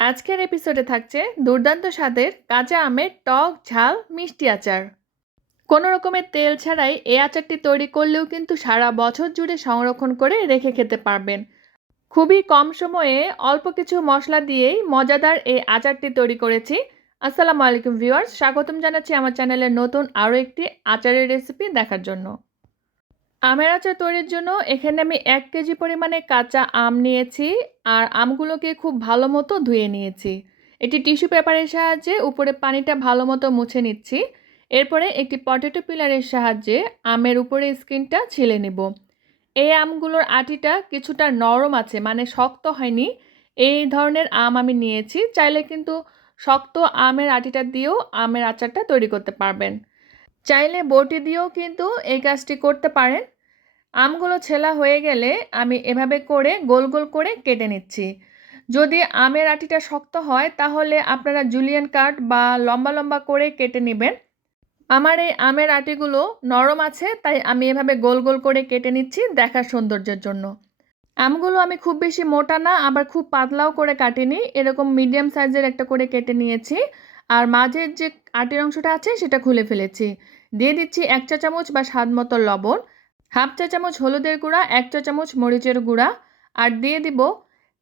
আজকের এপিসোডে থাকছে দুর্দান্ত স্বাদের কাঁচা আমের টক, ঝাল, মিষ্টি আচার। কোনো রকমের তেল ছাড়াই এই আচারটি তৈরি করলেও কিন্তু সারা বছর জুড়ে সংরক্ষণ করে রেখে খেতে পারবেন। খুবই কম সময়ে অল্প কিছু মশলা দিয়েই মজাদার এই আচারটি তৈরি করেছি। আসসালামু আলাইকুম ভিউয়ার্স স্বাগতম জানাচ্ছি আমার চ্যানেলের নতুন আরও একটি আচারের রেসিপি দেখার জন্য। আমের আচার তৈরির জন্য এখানে আমি এক কেজি পরিমাণে কাঁচা আম নিয়েছি আর আমগুলোকে খুব ভালো মতো ধুয়ে নিয়েছি। একটি টিস্যু পেপারের সাহায্যে উপরে পানিটা ভালো মতো মুছে নিচ্ছি। এরপরে একটি পটেটো পিলারের সাহায্যে আমের উপরে স্কিনটা ছিলে নেব। এই আমগুলোর আটিটা কিছুটা নরম আছে মানে শক্ত হয়নি। এই ধরনের আম আমি নিয়েছি, চাইলে কিন্তু শক্ত আমের আটিটা দিয়েও আমের আচারটা তৈরি করতে পারবেন। চাইলে বটি দিয়েও কিন্তু এই কাজটি করতে পারেন। আমগুলো ছেলা হয়ে গেলে আমি এভাবে করে গোল গোল করে কেটে নিচ্ছি। যদি আমের আটিটা শক্ত হয়, তাহলে আপনারা জুলিয়ান কাট বা লম্বা লম্বা করে কেটে নেবেন। আমার এই আমের আটিগুলো নরম আছে, তাই আমি এভাবে গোল গোল করে কেটে নিচ্ছি দেখার সৌন্দর্যের জন্য। আমগুলো আমি খুব বেশি মোটা না, আবার খুব পাতলাও করে কাটিনি। এরকম মিডিয়াম সাইজের একটা করে কেটে নিয়েছি। আর মাঝের যে আটির অংশটা আছে, সেটা খুলে ফেলেছি। দিয়ে দিচ্ছি এক চা চামচ বা স্বাদ মতো লবণ, হাফ চা চামচ হলুদের গুঁড়া, এক চা চামচ মরিচের গুঁড়া আর দিয়ে দিব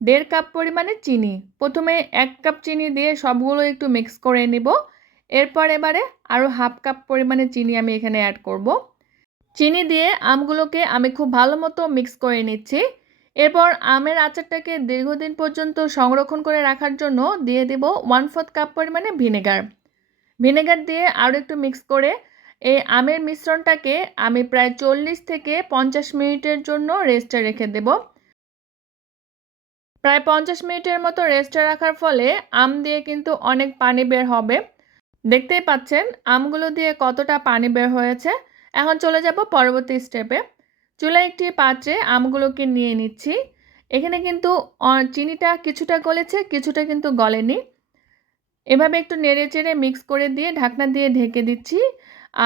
দেড় কাপ পরিমাণে চিনি। প্রথমে এক কাপ চিনি দিয়ে সবগুলো একটু মিক্স করে নিব। এরপর এবারে আরও হাফ কাপ পরিমাণে চিনি আমি এখানে অ্যাড করব। চিনি দিয়ে আমগুলোকে আমি খুব ভালো মতো মিক্স করে নিচ্ছি। এরপর আমের আচারটাকে দীর্ঘদিন পর্যন্ত সংরক্ষণ করে রাখার জন্য দিয়ে দেব ওয়ান ফোর্থ কাপ পরিমাণে ভিনেগার। ভিনেগার দিয়ে আরও একটু মিক্স করে এই আমের মিশ্রণটাকে আমি প্রায় চল্লিশ থেকে পঞ্চাশ মিনিটের জন্য রেস্টে রেখে দেব। প্রায় পঞ্চাশ মিনিটের মতো রেস্টে রাখার ফলে আম দিয়ে কিন্তু অনেক পানি বের হবে। দেখতেই পাচ্ছেন আমগুলো দিয়ে কতটা পানি বের হয়েছে। এখন চলে যাব পরবর্তী স্টেপে। চুলা একটি পাত্রে আমগুলোকে নিয়ে নিচ্ছি। এখানে কিন্তু চিনিটা কিছুটা গলেছে, কিছুটা কিন্তু গলেনি। এভাবে একটু নেড়ে চেড়ে মিক্স করে দিয়ে ঢাকনা দিয়ে ঢেকে দিচ্ছি।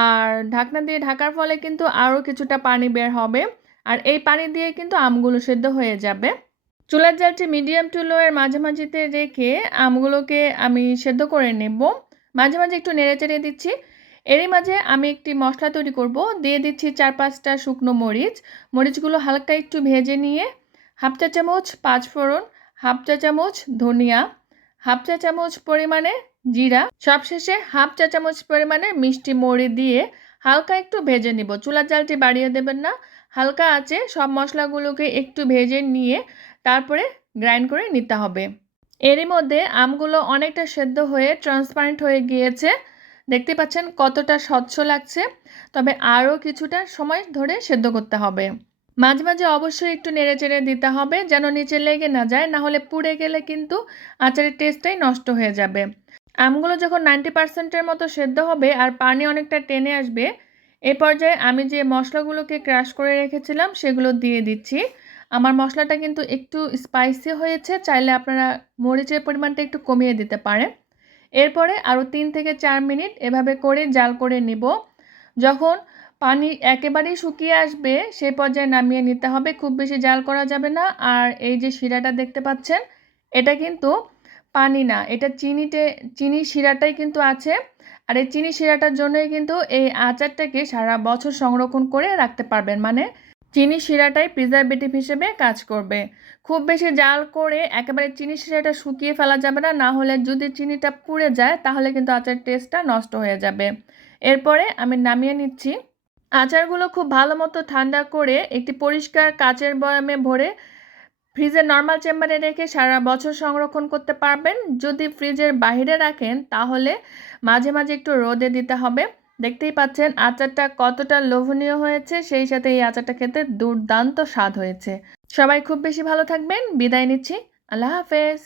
আর ঢাকনা দিয়ে ঢাকার ফলে কিন্তু আরও কিছুটা পানি বের হবে। আর এই পানি দিয়ে কিন্তু আমগুলো সেদ্ধ হয়ে যাবে। চুলার জালটি মিডিয়াম টু লোয়ের মাঝামাঝিতে রেখে আমগুলোকে আমি সেদ্ধ করে নেব। মাঝে মাঝে একটু নেড়ে চেড়ে দিচ্ছি। এরই মাঝে আমি একটি মশলা তৈরি করব। দিয়ে দিচ্ছি চার পাঁচটা শুকনো মরিচ। মরিচগুলো হালকা একটু ভেজে নিয়ে হাফ চা চামচ পাঁচফোড়ন, হাফ চা চামচ ধনিয়া, হাফ চা চামচ পরিমাণে জিরা, সবশেষে হাফ চা চামচ পরিমাণে মিষ্টি মরি দিয়ে হালকা একটু ভেজে নিব। চুলার জালটি বাড়িয়ে দেবেন না। হালকা আছে সব মশলাগুলোকে একটু ভেজে নিয়ে তারপরে গ্রাইন্ড করে নিতে হবে। এরই মধ্যে আমগুলো অনেকটা সেদ্ধ হয়ে ট্রান্সপারেন্ট হয়ে গিয়েছে। দেখতে পাচ্ছেন কতটা স্বচ্ছ লাগছে। তবে আরও কিছুটা সময় ধরে সেদ্ধ করতে হবে। মাঝে মাঝে অবশ্যই একটু নেড়ে চেড়ে দিতে হবে যেন নিচে লেগে না যায়। না হলে পুড়ে গেলে কিন্তু আচারের টেস্টটাই নষ্ট হয়ে যাবে। আমগুলো যখন নাইনটি পার্সেন্টের মতো সেদ্ধ হবে আর পানি অনেকটা টেনে আসবে, এ পর্যায়ে আমি যে মশলাগুলোকে ক্রাশ করে রেখেছিলাম সেগুলো দিয়ে দিচ্ছি। আমার মশলাটা কিন্তু একটু স্পাইসি হয়েছে, চাইলে আপনারা মরিচের পরিমাণটা একটু কমিয়ে দিতে পারেন। এরপরে আরও তিন থেকে চার মিনিট এভাবে করে জাল করে নিব। যখন পানি একেবারেই শুকিয়ে আসবে সেই পর্যায়ে নামিয়ে নিতে হবে, খুব বেশি জাল করা যাবে না। আর এই যে শিরাটা দেখতে পাচ্ছেন, এটা কিন্তু পানি না। এটা চিনিতে চিনি শিরাটাই কিন্তু আছে। আর এই চিনি শিরাটার জন্যই কিন্তু এই আচারটাকে সারা বছর সংরক্ষণ করে রাখতে পারবেন। মানে চিনি শিরাটাই প্রিজারভেটিভ হিসেবে কাজ করবে। খুব বেশি জাল করে একেবারে চিনি শিরাটা শুকিয়ে ফেলা যাবে না। না হলে যদি চিনিটা পুড়ে যায়, তাহলে কিন্তু আচার টেস্টটা নষ্ট হয়ে যাবে। এরপরে আমি নামিয়ে নিচ্ছি। আচারগুলো খুব ভালো মতো ঠান্ডা করে একটি পরিষ্কার কাচের বয়ামে ভরে ফ্রিজের নর্মাল চেম্বারে রেখে সারা বছর সংরক্ষণ করতে পারবেন। যদি ফ্রিজের বাহিরে রাখেন, তাহলে মাঝে মাঝে একটু রোদে দিতে হবে। দেখতেই পাচ্ছেন আচারটা কতটা লোভনীয় হয়েছে, সেই সাথে এই আচারটা খেতে দুর্দান্ত স্বাদ হয়েছে। সবাই খুব বেশি ভালো থাকবেন। বিদায় নিচ্ছি। আল্লাহ হাফেজ।